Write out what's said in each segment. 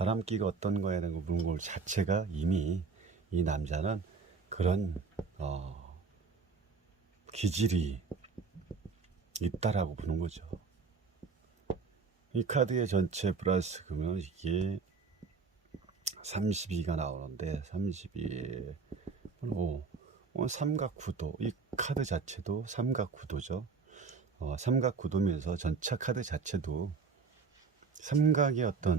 바람기가 어떤 거에 대한 거 물은 걸 자체가 이미 이 남자는 그런 기질이 있다라고 보는 거죠. 이 카드의 전체 플러스 그러면 이게 32가 나오는데 32 삼각구도, 이 카드 자체도 삼각구도죠. 삼각구도면서 전체 카드 자체도 삼각의 어떤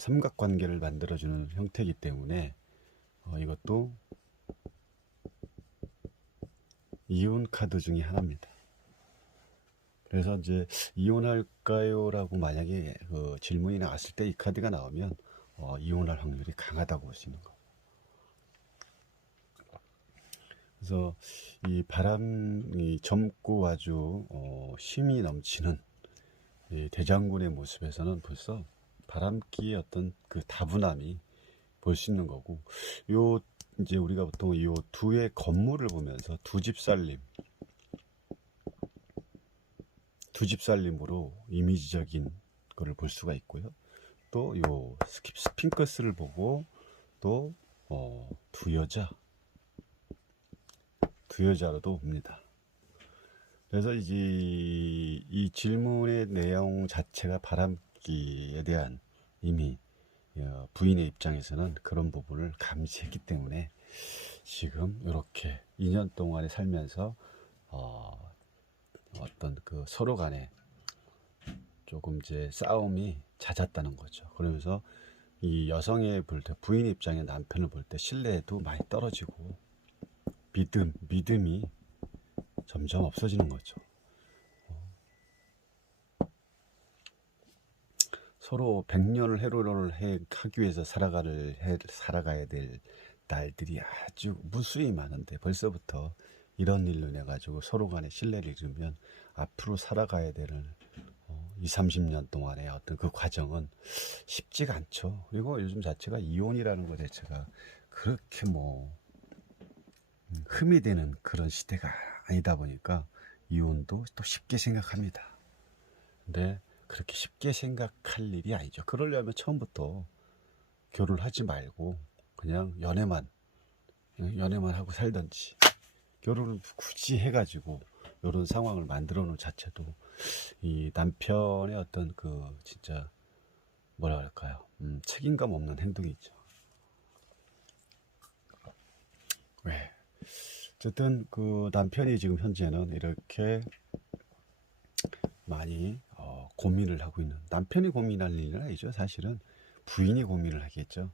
삼각관계를 만들어주는 형태이기 때문에 이것도 이혼 카드 중에 하나입니다. 그래서 이제 이혼할까요? 라고 만약에 그 질문이 나왔을 때 이 카드가 나오면 이혼할 확률이 강하다고 볼 수 있는 거. 그래서 이 바람이 젊고 아주 힘이 넘치는 이 대장군의 모습에서는 벌써 바람기의 어떤 그 다분함이 볼 수 있는 거고, 요 이제 우리가 보통 요 두의 건물을 보면서 두 집 살림으로 이미지적인 거를 볼 수가 있고요. 또 요 스핑크스를 보고 또 두 여자로도 봅니다. 그래서 이제 이 질문의 내용 자체가 바람기에 대한 이미 부인의 입장에서는 그런 부분을 감지했기 때문에 지금 이렇게 2년 동안에 살면서 어떤 그 서로 간에 조금 이제 싸움이 잦았다는 거죠. 그러면서 이 여성의 볼 때, 부인 입장의 남편을 볼 때 신뢰도 많이 떨어지고 믿음이 점점 없어지는 거죠. 서로 100년을 해로를 하기 위해서 살아가야 될 날들이 아주 무수히 많은데 벌써부터 이런 일로 인해 가지고 서로 간의 신뢰를 잃으면 앞으로 살아가야 되는 20, 30년 동안의 어떤 그 과정은 쉽지가 않죠. 그리고 요즘 자체가 이혼이라는 것 자체가 그렇게 흠이 되는 그런 시대가 아니다 보니까 이혼도 또 쉽게 생각합니다. 근데 그렇게 쉽게 생각할 일이 아니죠. 그러려면 처음부터 결혼을 하지 말고 그냥 연애만 하고 살든지, 결혼을 굳이 해가지고 이런 상황을 만들어 놓은 자체도 이 남편의 어떤 그 진짜 뭐라 그럴까요? 책임감 없는 행동이죠. 왜? 어쨌든 그 남편이 지금 현재는 이렇게 많이 고민을 하고 있는, 남편이 고민할 일은 아니죠. 사실은 부인이 고민을 하겠죠.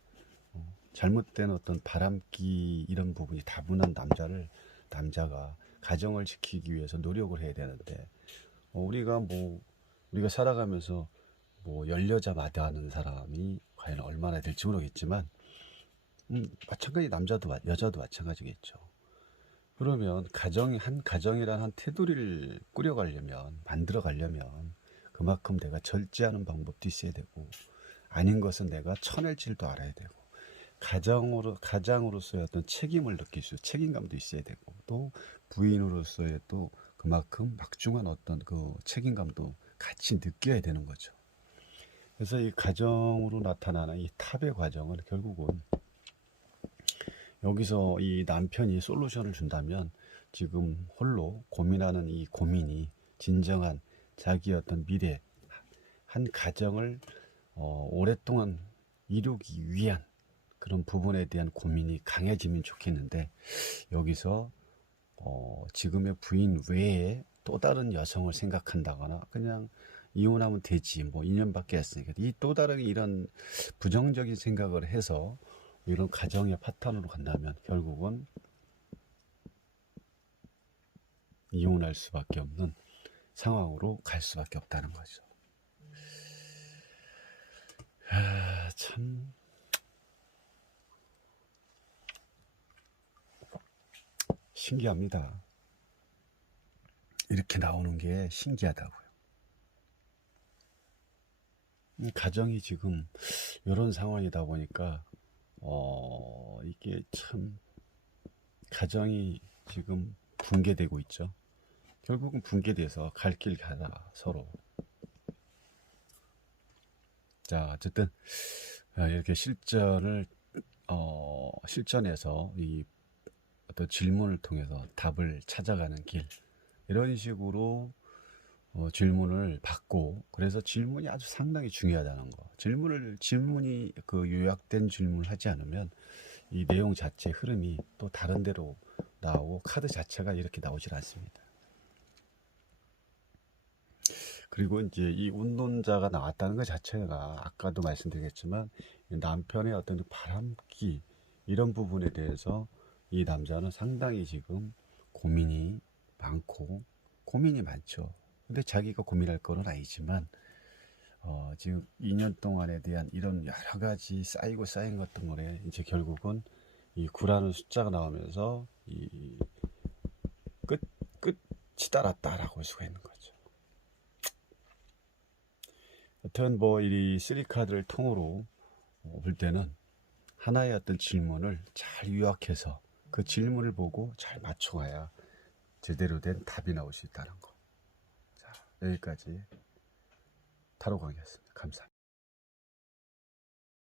잘못된 어떤 바람기 이런 부분이 다분한 남자가 가정을 지키기 위해서 노력을 해야 되는데 우리가 살아가면서 열여자 마다하는 사람이 과연 얼마나 될지 모르겠지만 마찬가지 여자도 마찬가지겠죠. 그러면 한 가정이란 한 테두리를 만들어 가려면 그만큼 내가 절제하는 방법도 있어야 되고, 아닌 것은 내가 쳐낼 줄도 알아야 되고, 가장으로서의 어떤 책임을 느낄 책임감도 있어야 되고, 또 부인으로서의 또 그만큼 막중한 어떤 그 책임감도 같이 느껴야 되는 거죠. 그래서 이 가정으로 나타나는 이 탑의 과정은 결국은 여기서 이 남편이 솔루션을 준다면 지금 홀로 고민하는 이 고민이 진정한 자기 어떤 미래, 한 가정을 오랫동안 이루기 위한 그런 부분에 대한 고민이 강해지면 좋겠는데, 여기서 지금의 부인 외에 또 다른 여성을 생각한다거나 그냥 이혼하면 되지 2년밖에 했으니까 이 또 다른 이런 부정적인 생각을 해서 이런 가정의 파탄으로 간다면 결국은 이혼할 수밖에 없는 상황으로 갈 수밖에 없다는 거죠. 참 신기합니다. 이렇게 나오는 게 신기하다고요. 가정이 지금 이런 상황이다 보니까 이게 참 가정이 지금 붕괴되고 있죠. 결국은 붕괴돼서 갈 길 가다 서로. 자, 어쨌든 이렇게 실전에서 이 어떤 질문을 통해서 답을 찾아가는 길, 이런 식으로 질문을 받고, 그래서 질문이 아주 상당히 중요하다는 거. 질문이 그 요약된 질문을 하지 않으면 이 내용 자체 흐름이 또 다른 데로 나오고 카드 자체가 이렇게 나오질 않습니다. 그리고 이제 이 운동자가 나왔다는 것 자체가 아까도 말씀드렸지만 남편의 어떤 바람기, 이런 부분에 대해서 이 남자는 상당히 지금 고민이 고민이 많죠. 근데 자기가 고민할 거는 아니지만 지금 2년 동안에 대한 이런 여러 가지 쌓이고 쌓인 것 때문에 이제 결국은 이 9라는 숫자가 나오면서 이 끝이 따랐다라고 할 수가 있는 거죠. 여튼 뭐 이 3카드를 통으로 볼 때는 하나의 어떤 질문을 잘 요약해서 그 질문을 보고 잘 맞춰가야 제대로 된 답이 나올 수 있다는 거. 자, 여기까지 타로 강의였습니다. 감사합니다.